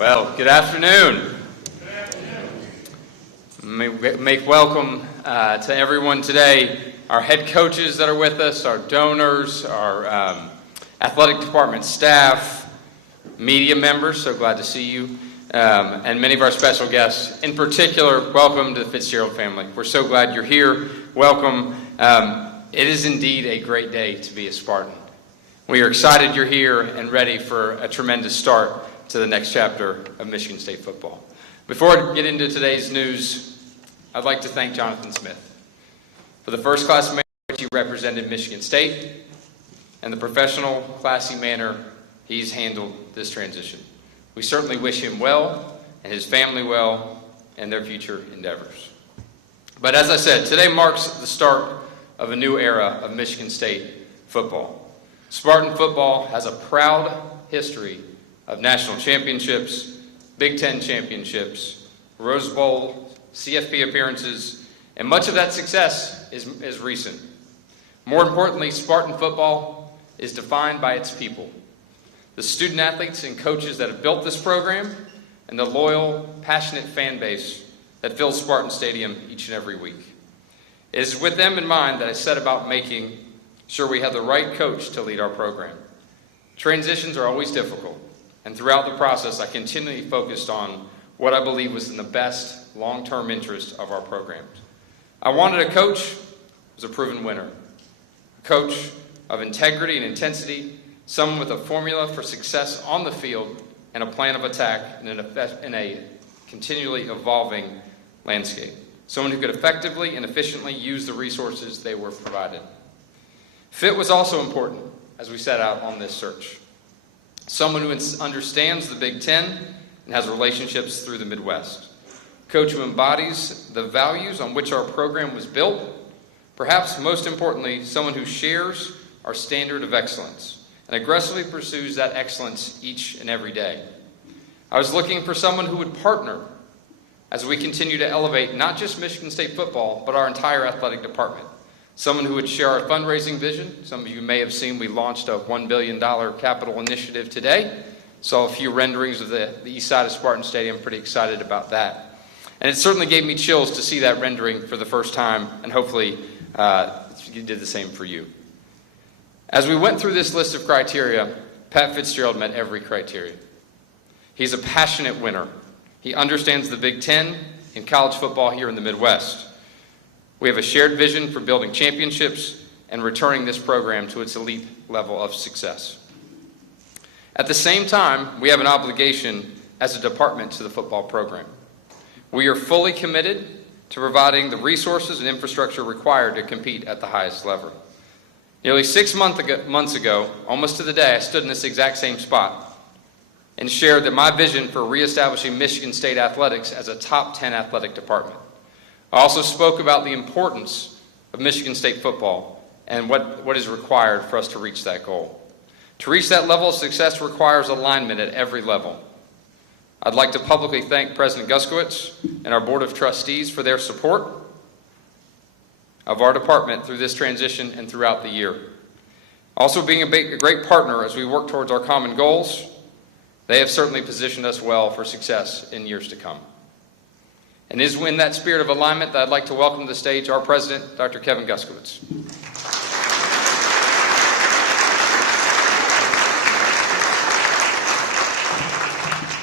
Well, good afternoon. Make welcome to everyone today, our head coaches that are with us, our donors, our athletic department staff, media members, so glad to see you, and many of our special guests. In particular, welcome to the Fitzgerald family. We're so glad you're here. Welcome. It is indeed a great day to be a Spartan. We are excited you're here and ready for a tremendous start to the next chapter of Michigan State football. Before I get into today's news, I'd like to thank Jonathan Smith for the first-class manner in which he represented Michigan State and the professional, classy manner he's handled this transition. We certainly wish him well and his family well in their future endeavors. But as I said, today marks the start of a new era of Michigan State football. Spartan football has a proud history of national championships, Big Ten championships, Rose Bowl, CFP appearances, and much of that success is recent. More importantly, Spartan football is defined by its people, the student athletes and coaches that have built this program, and the loyal, passionate fan base that fills Spartan Stadium each and every week. It is with them in mind that I set about making sure we have the right coach to lead our program. Transitions are always difficult, and throughout the process, I continually focused on what I believe was in the best long-term interest of our programs. I wanted a coach who was a proven winner, a coach of integrity and intensity, someone with a formula for success on the field and a plan of attack in a continually evolving landscape, someone who could effectively and efficiently use the resources they were provided. Fit was also important as we set out on this search. Someone who understands the Big Ten and has relationships through the Midwest. A coach who embodies the values on which our program was built. Perhaps most importantly, someone who shares our standard of excellence and aggressively pursues that excellence each and every day. I was looking for someone who would partner as we continue to elevate not just Michigan State football, but our entire athletic department. Someone who would share our fundraising vision. Some of you may have seen we launched a $1 billion capital initiative today. Saw a few renderings of the east side of Spartan Stadium. Pretty excited about that. And it certainly gave me chills to see that rendering for the first time, and hopefully you did the same for you. As we went through this list of criteria, Pat Fitzgerald met every criteria. He's a passionate winner. He understands the Big Ten and college football here in the Midwest. We have a shared vision for building championships and returning this program to its elite level of success. At the same time, we have an obligation as a department to the football program. We are fully committed to providing the resources and infrastructure required to compete at the highest level. Nearly 6 months ago, almost to the day, I stood in this exact same spot and shared that my vision for reestablishing Michigan State athletics as a top 10 athletic department. I also spoke about the importance of Michigan State football and what is required for us to reach that goal. To reach that level of success requires alignment at every level. I'd like to publicly thank President Guskowitz and our Board of Trustees for their support of our department through this transition and throughout the year. Also being a great partner as we work towards our common goals, they have certainly positioned us well for success in years to come. And it is in that spirit of alignment that I'd like to welcome to the stage our president, Dr. Kevin Guskowitz.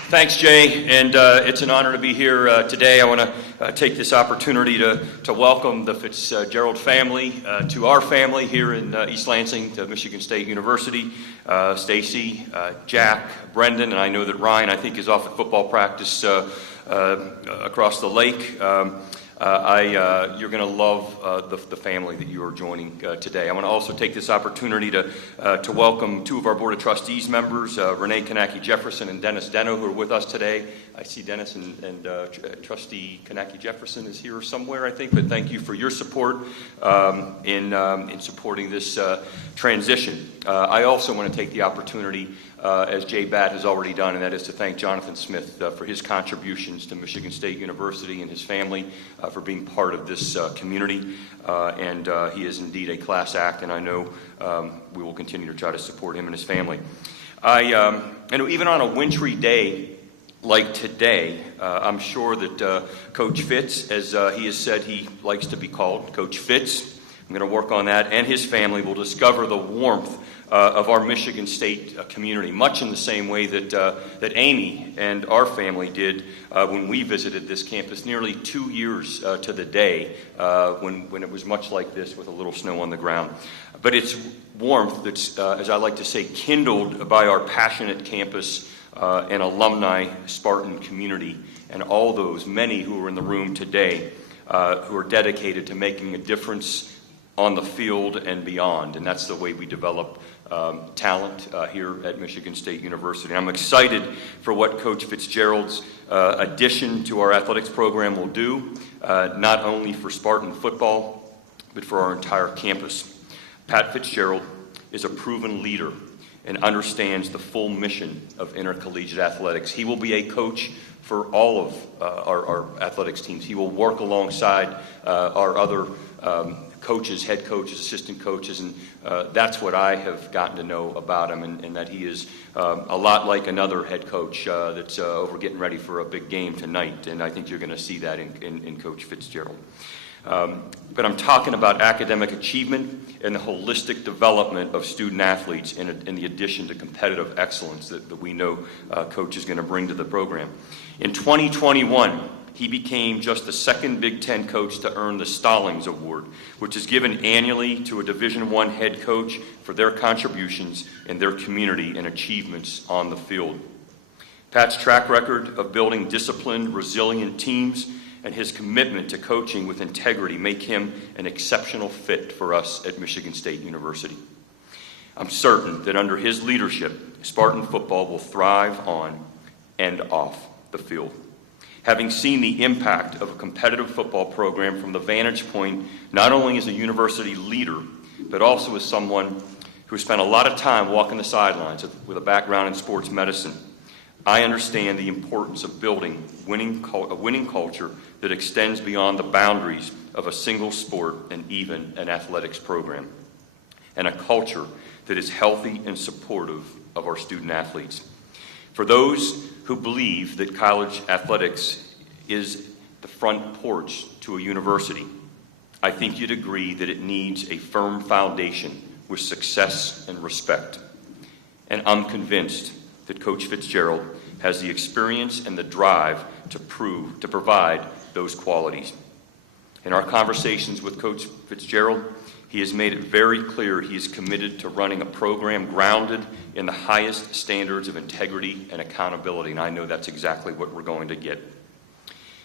Thanks, Jay, and it's an honor to be here today. I want to take this opportunity to welcome the Fitzgerald family to our family here in East Lansing, to Michigan State University. Stacy, Jack, Brendan, and I know that Ryan, I think, is off at football practice across the lake. You're going to love the family that you are joining today. I want to also take this opportunity to welcome two of our Board of Trustees members, Renee Kanaki Jefferson and Dennis Deno, who are with us today. I see Dennis and Trustee Kanaki Jefferson is here somewhere, I think, but thank you for your support in supporting this transition. I also want to take the opportunity, as Jay Batt has already done, and that is to thank Jonathan Smith for his contributions to Michigan State University and his family for being part of this community. And he is indeed a class act, and I know we will continue to try to support him and his family. And even on a wintry day like today, I'm sure that Coach Fitz, as he has said he likes to be called, Coach Fitz, I'm going to work on that, and his family will discover the warmth of our Michigan State community, much in the same way that Amy and our family did when we visited this campus nearly 2 years to the day when it was much like this with a little snow on the ground. But it's warmth that's, as I like to say, kindled by our passionate campus and alumni Spartan community, and all those, many who are in the room today, who are dedicated to making a difference on the field and beyond. And that's the way we develop talent here at Michigan State University. I'm excited for what Coach Fitzgerald's addition to our athletics program will do, not only for Spartan football, but for our entire campus. Pat Fitzgerald is a proven leader and understands the full mission of intercollegiate athletics. He will be a coach for all of our athletics teams. He will work alongside our other coaches, head coaches, assistant coaches, and that's what I have gotten to know about him, and that he is a lot like another head coach that's over getting ready for a big game tonight, and I think you're going to see that in Coach Fitzgerald. But I'm talking about academic achievement and the holistic development of student athletes in the addition to competitive excellence that we know Coach is going to bring to the program. In 2021, he became just the second Big Ten coach to earn the Stallings Award, which is given annually to a Division I head coach for their contributions in their community and achievements on the field. Pat's track record of building disciplined, resilient teams and his commitment to coaching with integrity make him an exceptional fit for us at Michigan State University. I'm certain that under his leadership, Spartan football will thrive on and off the field. Having seen the impact of a competitive football program from the vantage point not only as a university leader, but also as someone who spent a lot of time walking the sidelines with a background in sports medicine, I understand the importance of building a winning culture that extends beyond the boundaries of a single sport and even an athletics program, and a culture that is healthy and supportive of our student athletes. For those who believe that college athletics is the front porch to a university, I think you'd agree that it needs a firm foundation with success and respect. And I'm convinced that Coach Fitzgerald has the experience and the drive to provide those qualities. In our conversations with Coach Fitzgerald, he has made it very clear he is committed to running a program grounded in the highest standards of integrity and accountability, and I know that's exactly what we're going to get.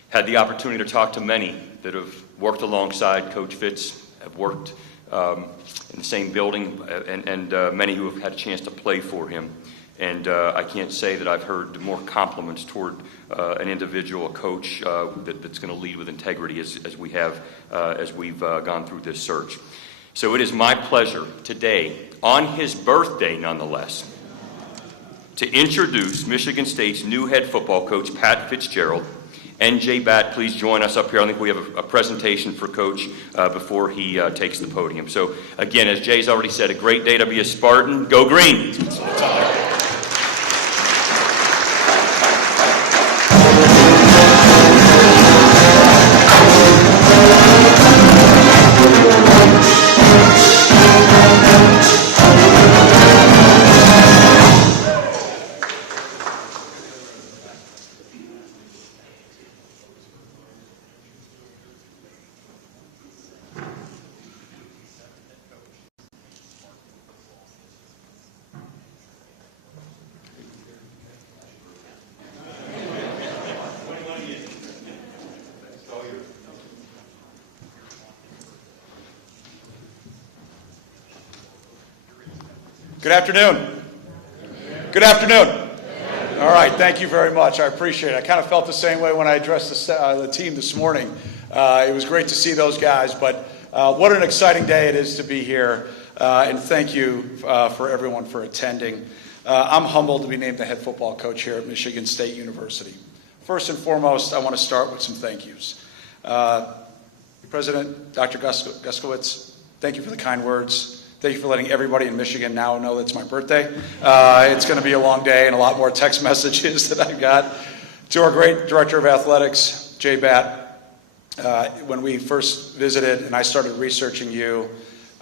Had the opportunity to talk to many that have worked alongside Coach Fitz, have worked in the same building, and many who have had a chance to play for him. And I can't say that I've heard more compliments toward an individual, a coach that's going to lead with integrity as we've gone through this search. So it is my pleasure today, on his birthday nonetheless, to introduce Michigan State's new head football coach, Pat Fitzgerald. NJ Bat, please join us up here. I think we have a presentation for Coach before he takes the podium. So again, as Jay's already said, a great day to be a Spartan. Go Green! Good afternoon. Good afternoon. All right, thank you very much. I appreciate it. I kind of felt the same way when I addressed the team this morning. It was great to see those guys, but what an exciting day it is to be here, and thank you for everyone for attending. I'm humbled to be named the head football coach here at Michigan State University. First and foremost, I want to start with some thank yous. President, Dr. Guskowitz, thank you for the kind words. Thank you for letting everybody in Michigan now know that it's my birthday. It's going to be a long day and a lot more text messages that I've got. To our great Director of Athletics, Jay Batt, when we first visited and I started researching you,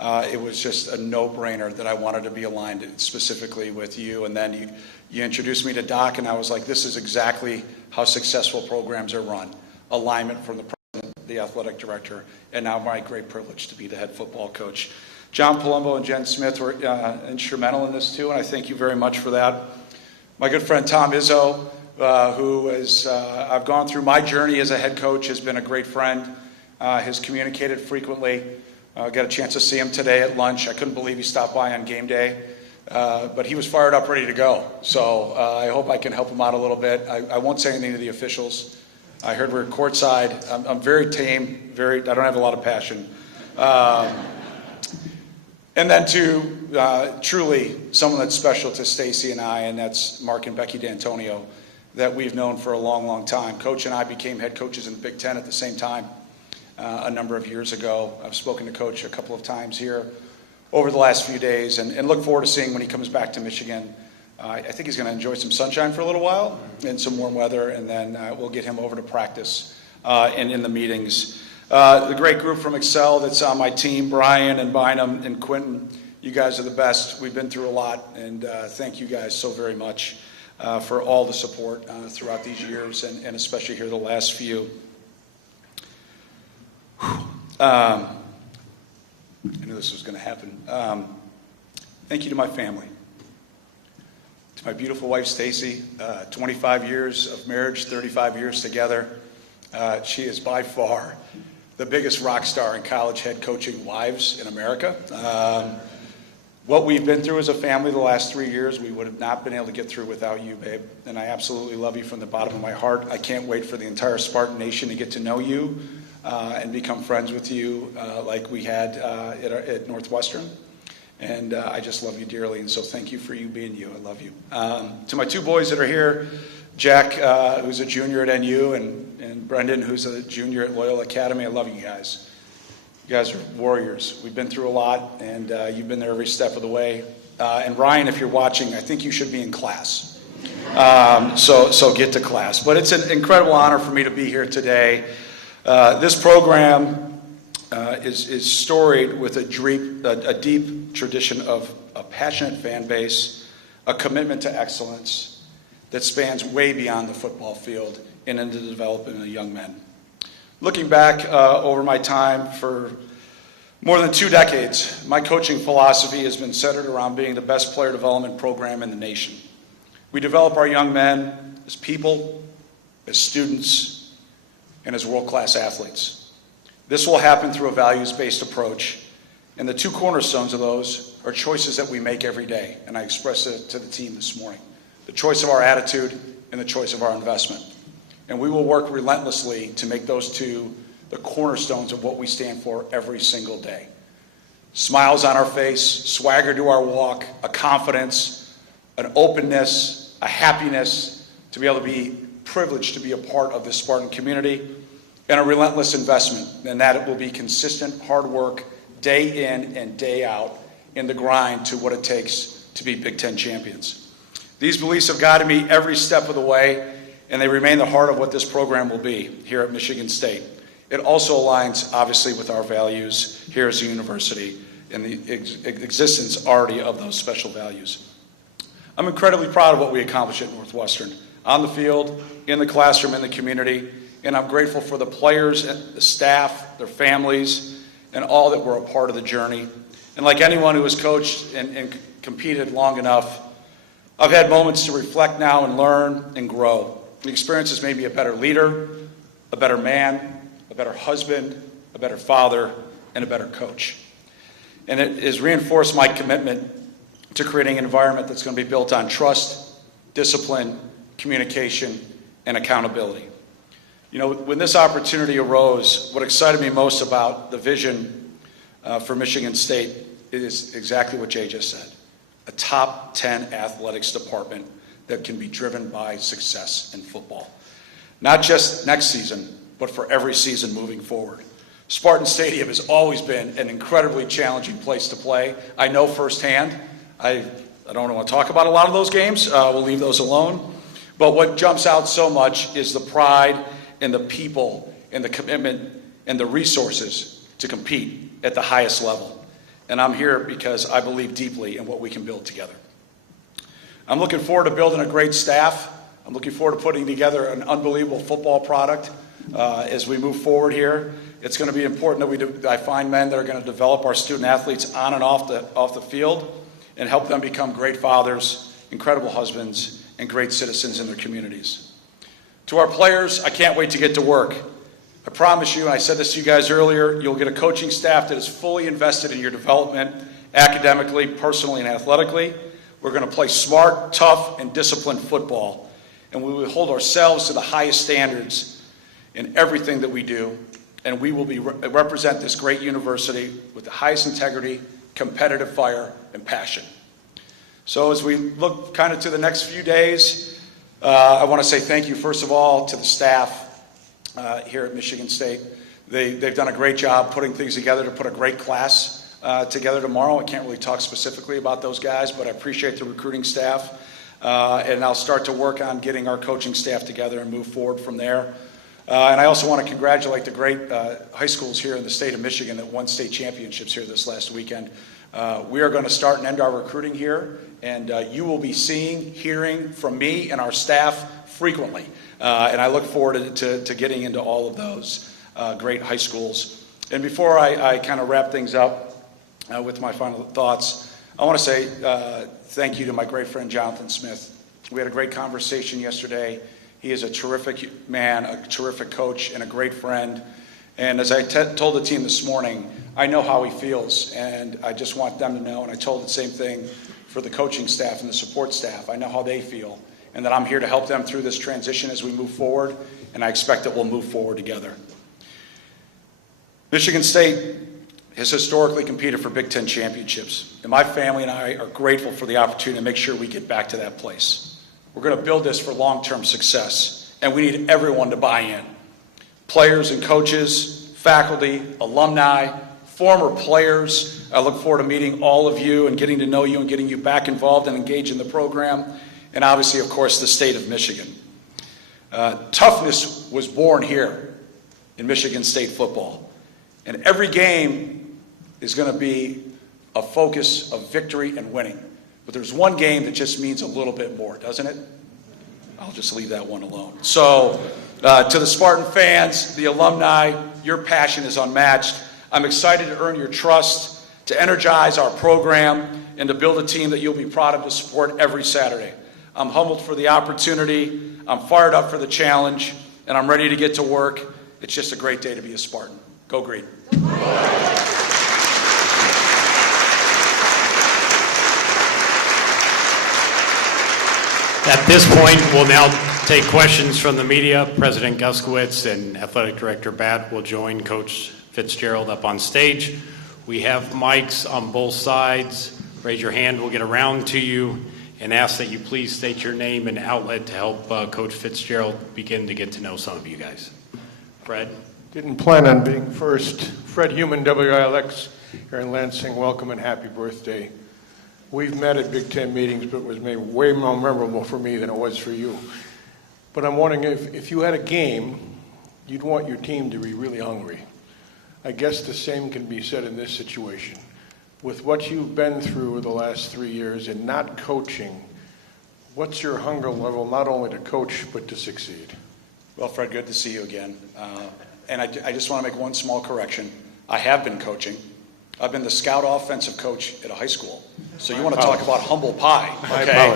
it was just a no-brainer that I wanted to be aligned specifically with you. And then you introduced me to Doc, and I was like, this is exactly how successful programs are run. Alignment from the president, the athletic director, and now my great privilege to be the head football coach. John Palumbo and Jen Smith were instrumental in this too, and I thank you very much for that. My good friend Tom Izzo, who is, I've gone through my journey as a head coach, has been a great friend, has communicated frequently. Got a chance to see him today at lunch. I couldn't believe he stopped by on game day, but he was fired up, ready to go. So I hope I can help him out a little bit. I won't say anything to the officials. I heard we're courtside. I'm very tame, I don't have a lot of passion. And then to truly someone that's special to Stacy and I, and that's Mark and Becky D'Antonio, that we've known for a long, long time. Coach and I became head coaches in the Big Ten at the same time a number of years ago. I've spoken to Coach a couple of times here over the last few days and look forward to seeing when he comes back to Michigan. I think he's going to enjoy some sunshine for a little while and some warm weather, and then we'll get him over to practice and in the meetings. The great group from Excel that's on my team, Brian and Bynum and Quentin, you guys are the best. We've been through a lot, and thank you guys so very much for all the support throughout these years, and especially here the last few. I knew this was going to happen. Thank you to my family. To my beautiful wife, Stacy, 25 years of marriage, 35 years together. She is by far the biggest rock star in college head coaching wives in America. What we've been through as a family the last 3 years, we would have not been able to get through without you, babe. And I absolutely love you from the bottom of my heart. I can't wait for the entire Spartan Nation to get to know you and become friends with you like we had at Northwestern. And I just love you dearly, and so thank you for you being you. I love you. To my two boys that are here, Jack, who's a junior at NU, and Brendan, who's a junior at Loyola Academy, I love you guys. You guys are warriors. We've been through a lot, and you've been there every step of the way. And Ryan, if you're watching, I think you should be in class. So get to class. But it's an incredible honor for me to be here today. This program is storied with a deep tradition of a passionate fan base, a commitment to excellence that spans way beyond the football field and into the development of young men. Looking back over my time for more than 2 decades, my coaching philosophy has been centered around being the best player development program in the nation. We develop our young men as people, as students, and as world-class athletes. This will happen through a values-based approach, and the 2 cornerstones of those are choices that we make every day, and I expressed it to the team this morning. The choice of our attitude and the choice of our investment. And we will work relentlessly to make those 2 the cornerstones of what we stand for every single day. Smiles on our face, swagger to our walk, a confidence, an openness, a happiness to be able to be privileged to be a part of this Spartan community, and a relentless investment, and that it will be consistent hard work day in and day out in the grind to what it takes to be Big Ten champions. These beliefs have guided me every step of the way, and they remain the heart of what this program will be here at Michigan State. It also aligns, obviously, with our values here as a university and the existence already of those special values. I'm incredibly proud of what we accomplished at Northwestern, on the field, in the classroom, in the community, and I'm grateful for the players, the staff, their families, and all that were a part of the journey. And like anyone who has coached and competed long enough, I've had moments to reflect now and learn and grow. The experience has made me a better leader, a better man, a better husband, a better father, and a better coach. And it has reinforced my commitment to creating an environment that's going to be built on trust, discipline, communication, and accountability. You know, when this opportunity arose, what excited me most about the vision for Michigan State is exactly what Jay just said. A top 10 athletics department that can be driven by success in football. Not just next season, but for every season moving forward. Spartan Stadium has always been an incredibly challenging place to play. I know firsthand. I don't want to talk about a lot of those games. We'll leave those alone. But what jumps out so much is the pride and the people and the commitment and the resources to compete at the highest level. And I'm here because I believe deeply in what we can build together. I'm looking forward to building a great staff. I'm looking forward to putting together an unbelievable football product as we move forward here. It's going to be important that I find men that are going to develop our student athletes on and off the field and help them become great fathers, incredible husbands, and great citizens in their communities. To our players, I can't wait to get to work. I promise you, and I said this to you guys earlier, you'll get a coaching staff that is fully invested in your development, academically, personally, and athletically. We're going to play smart, tough, and disciplined football, and we will hold ourselves to the highest standards in everything that we do, and we will represent this great university with the highest integrity, competitive fire, and passion. So as we look kind of to the next few days, I want to say thank you, first of all, to the staff here at Michigan State. They've done a great job putting things together to put a great class together tomorrow. I can't really talk specifically about those guys, but I appreciate the recruiting staff. And I'll start to work on getting our coaching staff together and move forward from there. And I also want to congratulate the great high schools here in the state of Michigan that won state championships here this last weekend. We are going to start and end our recruiting here, and you will be seeing, hearing from me and our staff frequently. And I look forward to getting into all of those great high schools. And before I kind of wrap things up with my final thoughts, I want to say thank you to my great friend Jonathan Smith. We had a great conversation yesterday. He is a terrific man, a terrific coach, and a great friend. And as I told the team this morning, I know how he feels, and I just want them to know, and I told the same thing for the coaching staff and the support staff. I know how they feel, and that I'm here to help them through this transition as we move forward, and I expect that we'll move forward together. Michigan State has historically competed for Big Ten championships, and my family and I are grateful for the opportunity to make sure we get back to that place. We're going to build this for long-term success, and we need everyone to buy in. Players and coaches, faculty, alumni, former players. I look forward to meeting all of you and getting to know you and getting you back involved and engaged in the program. And obviously, of course, the state of Michigan. Toughness was born here in Michigan State football. And every game is going to be a focus of victory and winning. But there's one game that just means a little bit more, doesn't it? I'll just leave that one alone. So, to the Spartan fans, the alumni, your passion is unmatched. I'm excited to earn your trust, to energize our program, and to build a team that you'll be proud of to support every Saturday. I'm humbled for the opportunity. I'm fired up for the challenge, and I'm ready to get to work. It's just a great day to be a Spartan. Go Green. At this point, we'll now take questions from the media. President Guskowitz and Athletic Director Batt will join Coach Fitzgerald up on stage. We have mics on both sides. Raise your hand, we'll get around to you, and ask that you please state your name and outlet to help Coach Fitzgerald begin to get to know some of you guys. Fred? Didn't plan on being first. Fred Human, WILX, here in Lansing. Welcome and happy birthday. We've met at Big Ten meetings, but it was made way more memorable for me than it was for you. But I'm wondering if you had a game, you'd want your team to be really hungry. I guess the same can be said in this situation. With what you've been through the last 3 years and not coaching, what's your hunger level, not only to coach, but to succeed? Well, Fred, good to see you again. And I just want to make one small correction. I have been coaching. I've been the scout offensive coach at a high school. So you want to talk about humble pie, okay?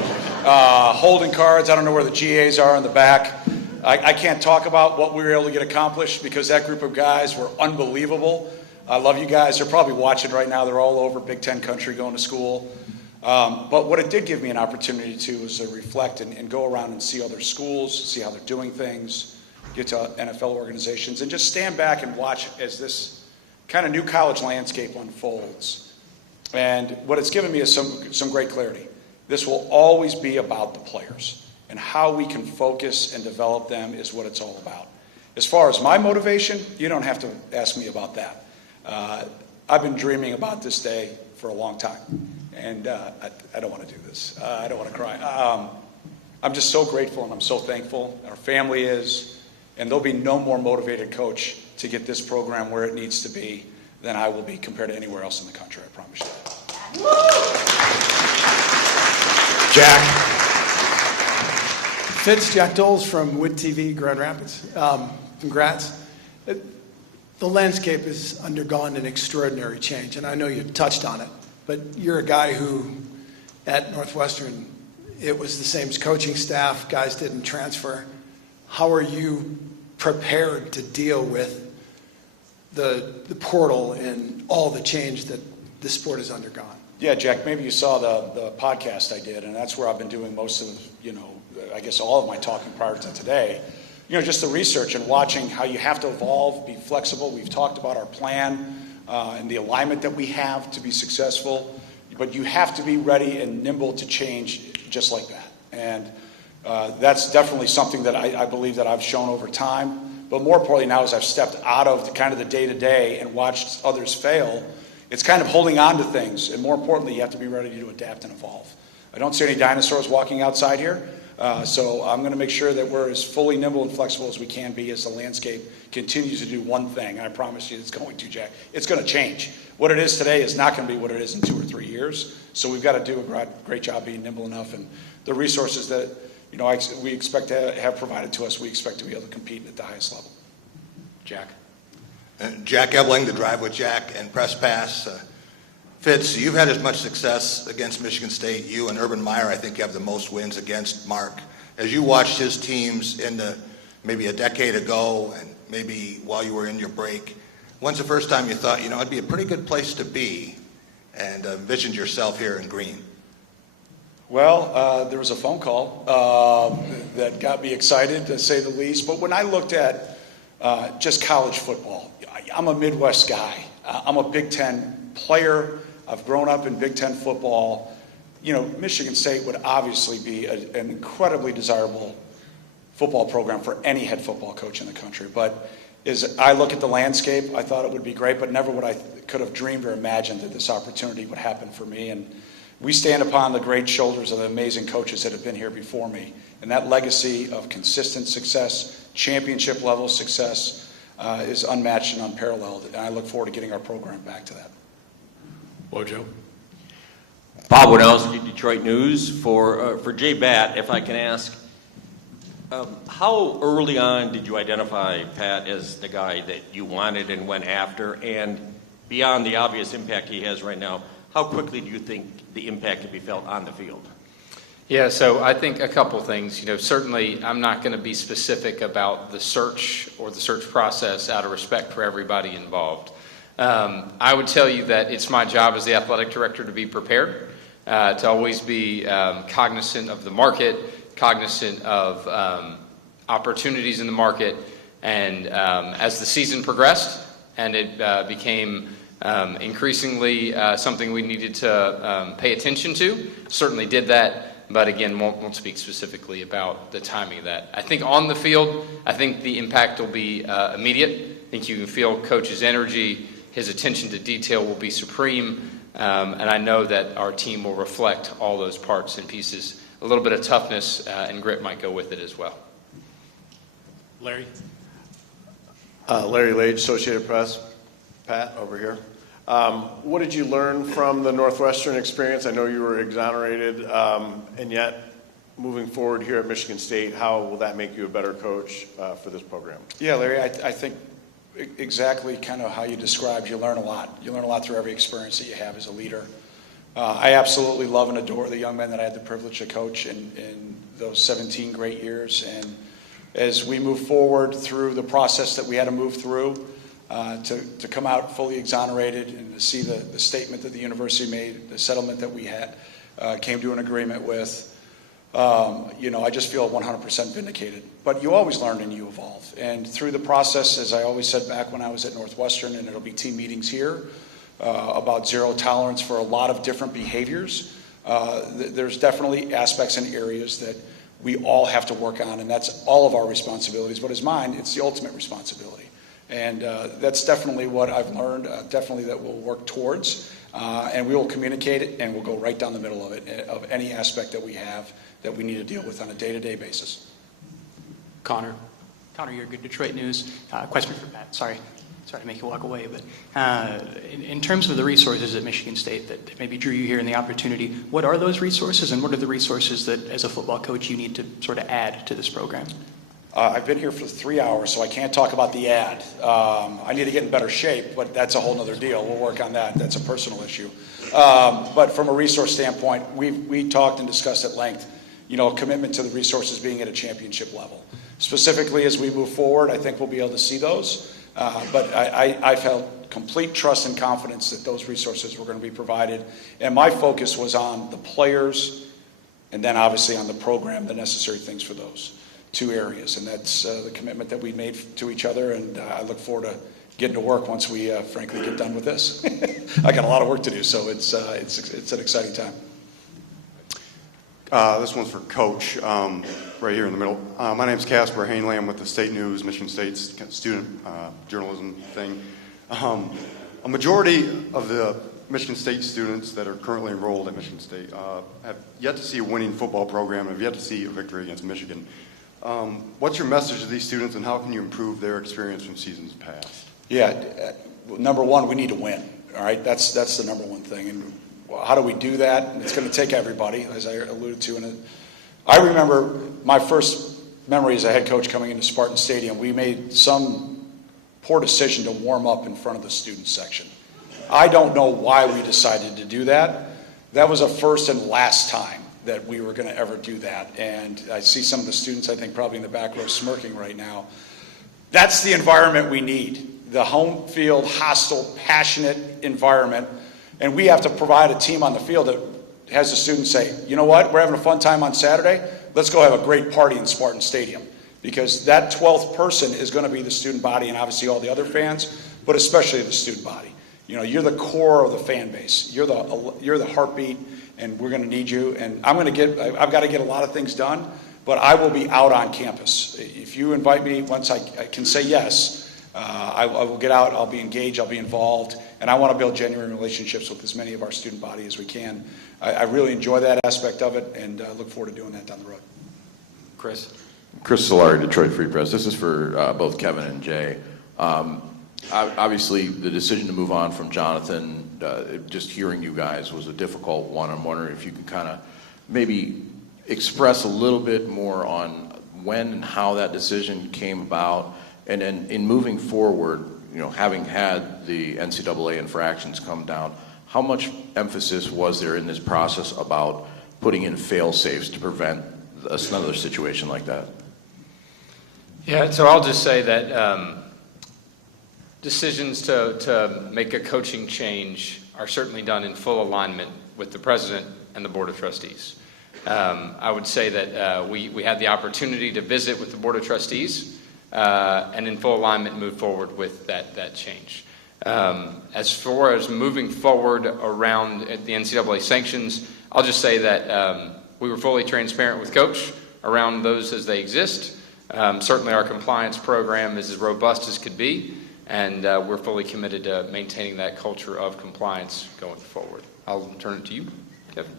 Holding cards, I don't know where the GAs are in the back. I can't talk about what we were able to get accomplished because that group of guys were unbelievable. I love you guys. They're probably watching right now. They're all over Big Ten country going to school. But what it did give me an opportunity to is to reflect and go around and see other schools, see how they're doing things, get to NFL organizations, and just stand back and watch as this kind of new college landscape unfolds. And what it's given me is some great clarity. This will always be about the players, and how we can focus and develop them is what it's all about. As far as my motivation, you don't have to ask me about that. I've been dreaming about this day for a long time, and I don't want to do this. I don't want to cry. I'm just so grateful and I'm so thankful. Our family is, and there'll be no more motivated coach to get this program where it needs to be than I will be compared to anywhere else in the country, I promise you that. Jack. Jack Doles from WIT TV, Grand Rapids. Congrats. The landscape has undergone an extraordinary change, and I know you touched on it, but you're a guy who, at Northwestern, it was the same as coaching staff, guys didn't transfer. How are you prepared to deal with the portal and all the change that the sport has undergone? Yeah, Jack, maybe you saw the podcast I did, and that's where I've been doing most of, I guess all of my talking prior to today. Just the research and watching how you have to evolve, be flexible. We've talked about our plan and the alignment that we have to be successful, but you have to be ready and nimble to change just like that. And that's definitely something that I believe that I've shown over time. But more importantly now, as I've stepped out of the day-to-day and watched others fail, it's kind of holding on to things. And more importantly, you have to be ready to adapt and evolve. I don't see any dinosaurs walking outside here. So I'm going to make sure that we're as fully nimble and flexible as we can be as the landscape continues to do one thing. I promise you it's going to, Jack. It's going to change. What it is today is not going to be what it is in 2 or 3 years. So we've got to do a great job being nimble enough. And the resources that we expect to have provided to us, we expect to be able to compete at the highest level. Jack. Jack Ebling, the Drive with Jack and Press Pass. Fitz, you've had as much success against Michigan State. You and Urban Meyer, I think, have the most wins against Mark. As you watched his teams maybe a decade ago and maybe while you were in your break, when's the first time you thought, it'd be a pretty good place to be and envisioned yourself here in green? Well, there was a phone call that got me excited, to say the least. But when I looked at just college football, I'm a Midwest guy. I'm a Big Ten player. I've grown up in Big Ten football. Michigan State would obviously be an incredibly desirable football program for any head football coach in the country. But as I look at the landscape, I thought it would be great, but never would I could have dreamed or imagined that this opportunity would happen for me. And we stand upon the great shoulders of the amazing coaches that have been here before me. And that legacy of consistent success, championship level success, is unmatched and unparalleled. And I look forward to getting our program back to that. Wojo. Bob Wodowski, Detroit News. For Jay Batt, if I can ask, how early on did you identify Pat as the guy that you wanted and went after? And beyond the obvious impact he has right now, how quickly do you think the impact can be felt on the field? Yeah, so I think a couple things. Certainly I'm not going to be specific about the search or the search process out of respect for everybody involved. I would tell you that it's my job as the athletic director to be prepared, to always be cognizant of the market, cognizant of opportunities in the market, and as the season progressed and it became increasingly something we needed to pay attention to, certainly did that. But again, won't speak specifically about the timing of that. I think on the field, I think the impact will be immediate. I think you can feel Coach's energy, his attention to detail will be supreme, and I know that our team will reflect all those parts and pieces. A little bit of toughness and grit might go with it as well. Larry. Larry Lage, Associated Press. Pat, over here. What did you learn from the Northwestern experience? I know you were exonerated, and yet moving forward here at Michigan State, how will that make you a better coach for this program? Yeah, Larry, I think exactly kind of how you described. You learn a lot. You learn a lot through every experience that you have as a leader. I absolutely love and adore the young men that I had the privilege to coach in those 17 great years. And as we move forward through the process that we had to move through, to come out fully exonerated and to see the statement that the university made, the settlement that we had, came to an agreement with, I just feel 100% vindicated. But you always learn and you evolve. And through the process, as I always said back when I was at Northwestern, and it'll be team meetings here, about zero tolerance for a lot of different behaviors, there's definitely aspects and areas that we all have to work on, and that's all of our responsibilities. But as mine, it's the ultimate responsibility. And that's definitely what I've learned, definitely that we'll work towards. And we will communicate it, and we'll go right down the middle of it, of any aspect that we have that we need to deal with on a day-to-day basis. Connor, you're good Detroit News. Question for Pat. Sorry to make you walk away, but in terms of the resources at Michigan State that maybe drew you here and the opportunity, what are those resources, and what are the resources that, as a football coach, you need to sort of add to this program? I've been here for 3 hours, so I can't talk about the ad. I need to get in better shape, but that's a whole other deal. We'll work on that. That's a personal issue. But from a resource standpoint, we talked and discussed at length, a commitment to the resources being at a championship level. Specifically, as we move forward, I think we'll be able to see those. But I felt complete trust and confidence that those resources were going to be provided. And my focus was on the players and then obviously on the program, the necessary things for those 2 areas. And that's the commitment that we made to each other. And I look forward to getting to work once we, frankly, get done with this. I got a lot of work to do, so it's an exciting time. This one's for Coach, right here in the middle. My name's Casper Hanley. I'm with the State News, Michigan State's student journalism thing. A majority of the Michigan State students that are currently enrolled at Michigan State have yet to see a winning football program, have yet to see a victory against Michigan. What's your message to these students, and how can you improve their experience from seasons past? Yeah, number one, we need to win. All right, that's the number one thing. And how do we do that? It's going to take everybody, as I alluded to. And I remember my first memory as a head coach coming into Spartan Stadium. We made some poor decision to warm up in front of the student section. I don't know why we decided to do that. That was a first and last time that we were going to ever do that. And I see some of the students, I think, probably in the back row smirking right now. That's the environment we need. The home field, hostile, passionate environment. And we have to provide a team on the field that has the students say, you know what, we're having a fun time on Saturday. Let's go have a great party in Spartan Stadium. Because that 12th person is going to be the student body and obviously all the other fans, but especially the student body. You're the core of the fan base. You're the heartbeat, and we're going to need you. And I've got to get a lot of things done, but I will be out on campus. If you invite me, once I can say yes, I will get out, I'll be engaged, I'll be involved, and I want to build genuine relationships with as many of our student body as we can. I really enjoy that aspect of it, and look forward to doing that down the road. Chris Solari, Detroit Free Press. This is for both Kevin and Jay. Obviously, the decision to move on from Jonathan, just hearing you guys was a difficult one. I'm wondering if you can kind of maybe express a little bit more on when and how that decision came about. And then in moving forward, having had the NCAA infractions come down, how much emphasis was there in this process about putting in fail-safes to prevent another situation like that? Yeah, so I'll just say that decisions to make a coaching change are certainly done in full alignment with the president and the Board of Trustees. I would say that we had the opportunity to visit with the Board of Trustees and in full alignment move forward with that change. As far as moving forward around the NCAA sanctions, I'll just say that we were fully transparent with Coach around those as they exist. Certainly our compliance program is as robust as could be, and we're fully committed to maintaining that culture of compliance going forward. I'll turn it to you, Kevin.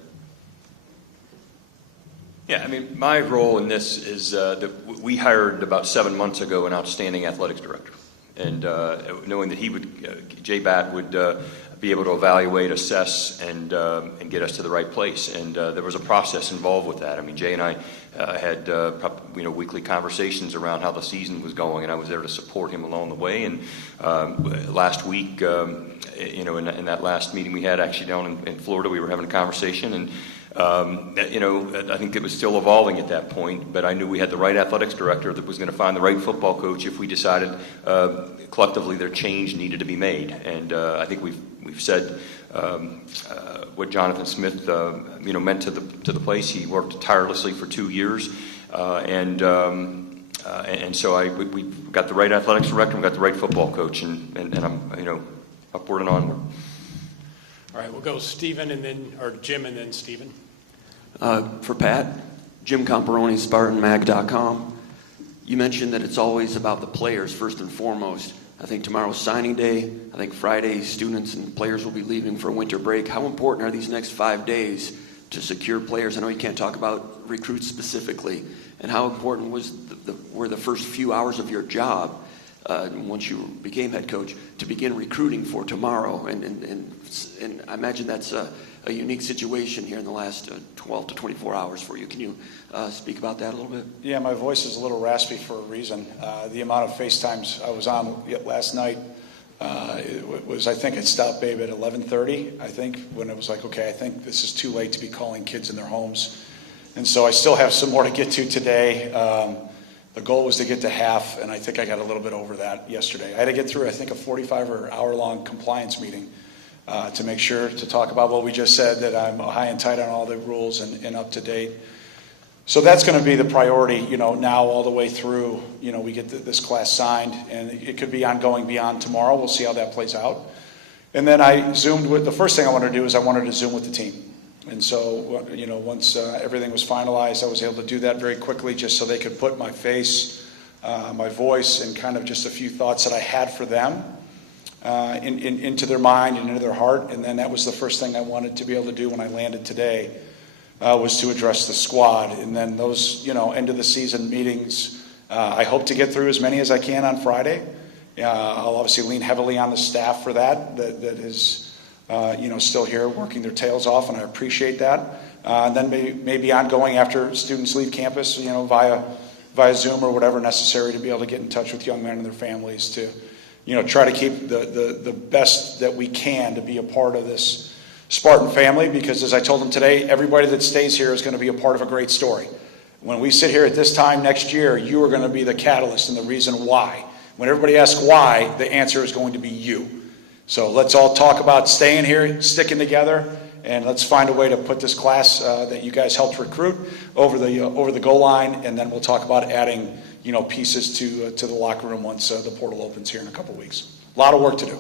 Yeah, I mean, my role in this is that we hired about 7 months ago an outstanding athletics director. And knowing that he would, Jay Batt would be able to evaluate, assess, and get us to the right place. And there was a process involved with that. I mean, Jay and I had weekly conversations around how the season was going, and I was there to support him along the way. And last week, in that last meeting we had actually down in Florida, we were having a conversation, and I think it was still evolving at that point, but I knew we had the right athletics director that was going to find the right football coach if we decided collectively their change needed to be made. And I think we've said what Jonathan Smith meant to the place. He worked tirelessly for 2 years, and so we got the right athletics director, we got the right football coach, and I'm upward and onward. All right, we'll go Stephen or Jim and then Stephen. For Pat, Jim Comparoni, SpartanMag.com. You mentioned that it's always about the players first and foremost. I think tomorrow's signing day. I think Friday students and players will be leaving for a winter break. How important are these next 5 days to secure players? I know you can't talk about recruits specifically, and how important were the first few hours of your job once you became head coach to begin recruiting for tomorrow? And I imagine that's a unique situation here in the last 12 to 24 hours for you. Can you speak about that a little bit? Yeah, my voice is a little raspy for a reason. The amount of FaceTimes I was on last night, it was, I think it stopped Babe at 11:30, I think, when it was like, okay, I think this is too late to be calling kids in their homes. And so I still have some more to get to today. The goal was to get to half, and I think I got a little bit over that yesterday. I had to get through, I think, a 45 or hour-long compliance meeting to make sure to talk about what we just said, that I'm high and tight on all the rules and up to date. So that's going to be the priority, now all the way through, we get this class signed, and it could be ongoing beyond tomorrow. We'll see how that plays out. And then I Zoomed with, the first thing I wanted to do is I wanted to Zoom with the team. And so, once everything was finalized, I was able to do that very quickly just so they could put my face, my voice, and kind of just a few thoughts that I had for them into their mind and into their heart. And then that was the first thing I wanted to be able to do when I landed today, was to address the squad. And then those, end of the season meetings, I hope to get through as many as I can on Friday. I'll obviously lean heavily on the staff for that is still here working their tails off, and I appreciate that. And then maybe ongoing after students leave campus, via Zoom or whatever necessary to be able to get in touch with young men and their families to, try to keep the best that we can to be a part of this Spartan family, because as I told them today, everybody that stays here is going to be a part of a great story. When we sit here at this time next year, you are going to be the catalyst and the reason why. When everybody asks why, the answer is going to be you. So let's all talk about staying here, sticking together, and let's find a way to put this class that you guys helped recruit over the goal line, and then we'll talk about adding pieces to the locker room once the portal opens here in a couple weeks. A lot of work to do.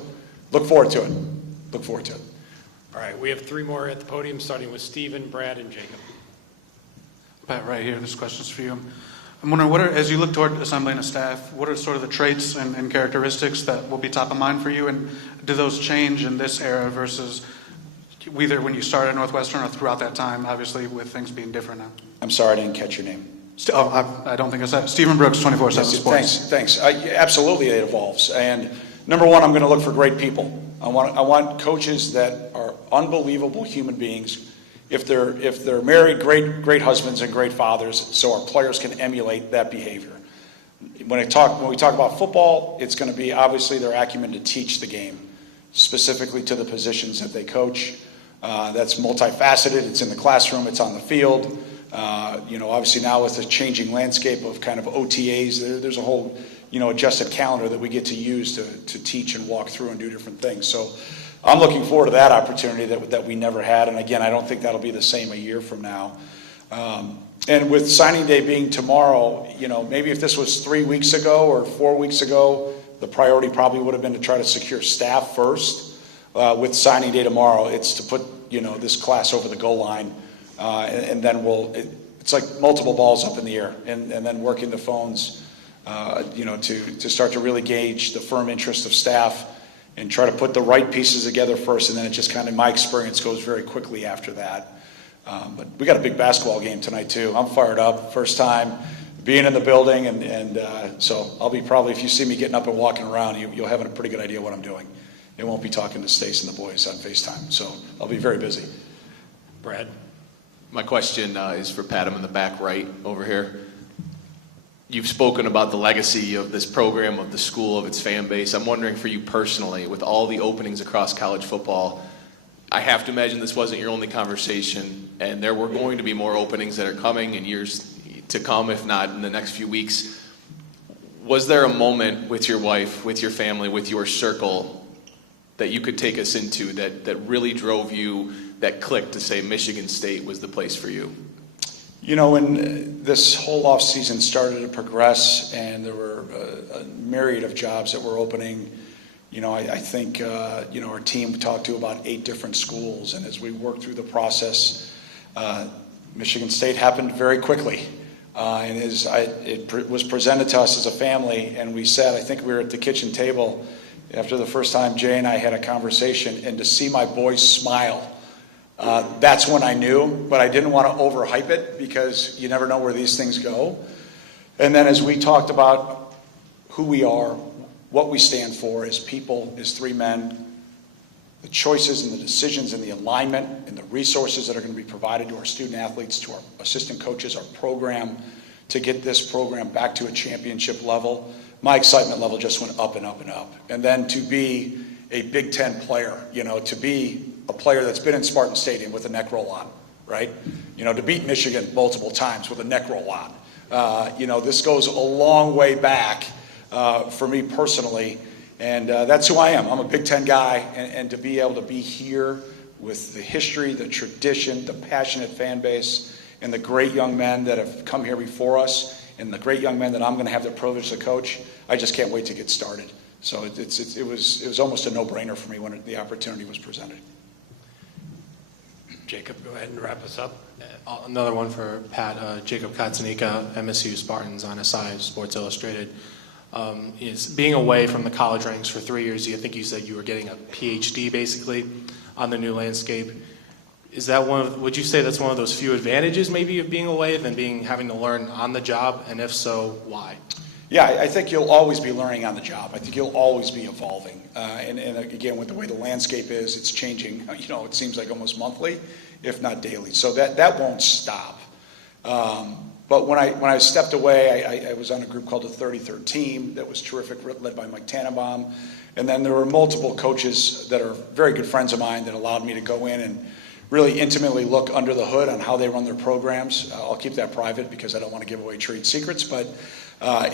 Look forward to it. All right, we have three more at the podium, starting with Stephen, Brad, and Jacob. Pat, right here. This question's for you. I'm wondering, as you look toward assembling a staff, what are sort of the traits and characteristics that will be top of mind for you, and do those change in this era versus either when you started at Northwestern or throughout that time, obviously with things being different now? I'm sorry, I didn't catch your name. I don't think I said it. Stephen Brooks, 24/7 Sports. Thanks. Absolutely, it evolves. And number one, I'm going to look for great people. I want coaches that are unbelievable human beings. If they're married, great husbands and great fathers, so our players can emulate that behavior. When we talk about football, it's going to be obviously their acumen to teach the game, specifically to the positions that they coach. That's multifaceted. It's in the classroom. It's on the field. Obviously now with the changing landscape of kind of OTAs, there's a whole adjusted calendar that we get to use to teach and walk through and do different things. So I'm looking forward to that opportunity that we never had. And again, I don't think that'll be the same a year from now. And with signing day being tomorrow, maybe if this was 3 weeks ago or 4 weeks ago, the priority probably would have been to try to secure staff first. With signing day tomorrow, it's to put, this class over the goal line. And then it's like multiple balls up in the air, and then working the phones, to start to really gauge the firm interest of staff and try to put the right pieces together first, and then it just kind of, in my experience, goes very quickly after that. But we got a big basketball game tonight too. I'm fired up, first time being in the building, and so I'll be probably, if you see me getting up and walking around, you'll have a pretty good idea what I'm doing. It won't be talking to Stace and the boys on FaceTime, so I'll be very busy. Brad? My question is for Pat. I'm in the back right over here. You've spoken about the legacy of this program, of the school, of its fan base. I'm wondering for you personally, with all the openings across college football, I have to imagine this wasn't your only conversation, and there were going to be more openings that are coming in years to come, if not in the next few weeks. Was there a moment with your wife, with your family, with your circle that you could take us into that really drove you, that clicked to say Michigan State was the place for you? When this whole off season started to progress and there were a myriad of jobs that were opening, I think, our team talked to about 8 different schools. And as we worked through the process, Michigan State happened very quickly. And it was presented to us as a family, and we said, I think we were at the kitchen table after the first time Jay and I had a conversation, and to see my boys smile That's when I knew, but I didn't want to overhype it because you never know where these things go. And then as we talked about who we are, what we stand for as people, as three men, the choices and the decisions and the alignment and the resources that are going to be provided to our student athletes, to our assistant coaches, our program, to get this program back to a championship level, my excitement level just went up and up and up. And then to be a Big Ten player, to be a player that's been in Spartan Stadium with a neck roll on, right? To beat Michigan multiple times with a neck roll on. This goes a long way back for me personally, and that's who I am. I'm a Big Ten guy, and to be able to be here with the history, the tradition, the passionate fan base, and the great young men that have come here before us, and the great young men that I'm going to have the privilege to coach, I just can't wait to get started. So it was almost a no-brainer for me when the opportunity was presented. Jacob, go ahead and wrap us up. Another one for Pat. Jacob Katzanika, MSU Spartans on SI, Sports Illustrated. Is being away from the college ranks for 3 years, I think you said you were getting a PhD basically on the new landscape. Is that would you say that's one of those few advantages maybe of being away than having to learn on the job? And if so, why? Yeah, I think you'll always be learning on the job. I think you'll always be evolving. And again, with the way the landscape is, it's changing, it seems like almost monthly, if not daily. So that won't stop. But when I stepped away, I was on a group called the 33rd Team that was terrific, led by Mike Tannenbaum. And then there were multiple coaches that are very good friends of mine that allowed me to go in and really intimately look under the hood on how they run their programs. I'll keep that private because I don't want to give away trade secrets, but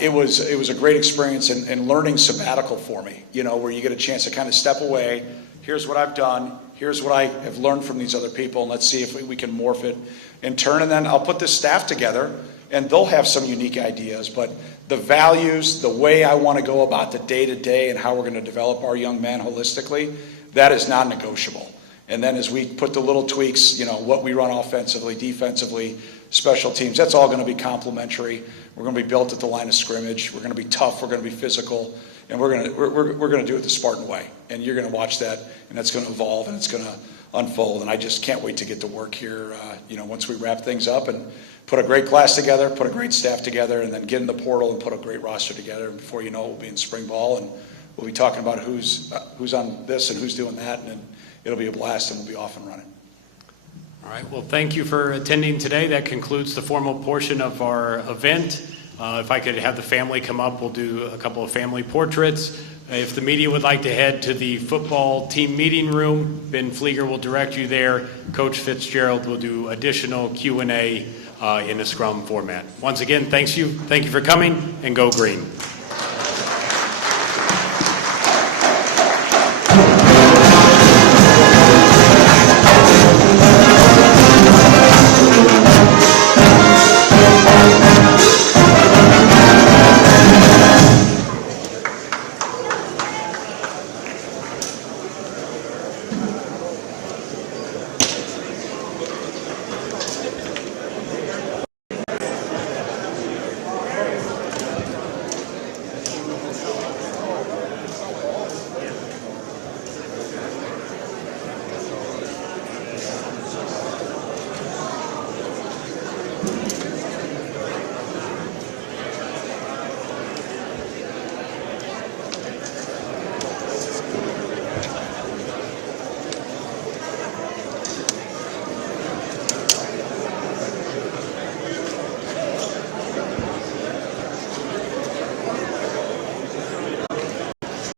it was a great experience and learning sabbatical for me, where you get a chance to kind of step away. Here's what I've done. Here's what I have learned from these other people, and let's see if we can morph it in turn. And then I'll put this staff together, and they'll have some unique ideas. But the values, the way I want to go about the day-to-day and how we're going to develop our young men holistically, that is non-negotiable. And then as we put the little tweaks, what we run offensively, defensively, special teams, that's all going to be complementary. We're going to be built at the line of scrimmage. We're going to be tough. We're going to be physical. And we're going to do it the Spartan way. And you're going to watch that, and that's going to evolve, and it's going to unfold. And I just can't wait to get to work here, once we wrap things up and put a great class together, put a great staff together, and then get in the portal and put a great roster together. And before you know it, we'll be in spring ball, and we'll be talking about who's on this and who's doing that, and it'll be a blast, and we'll be off and running. All right. Well, thank you for attending today. That concludes the formal portion of our event. If I could have the family come up, we'll do a couple of family portraits. If the media would like to head to the football team meeting room, Ben Flieger will direct you there. Coach Fitzgerald will do additional Q&A in a scrum format. Once again, thank you for coming, and go green.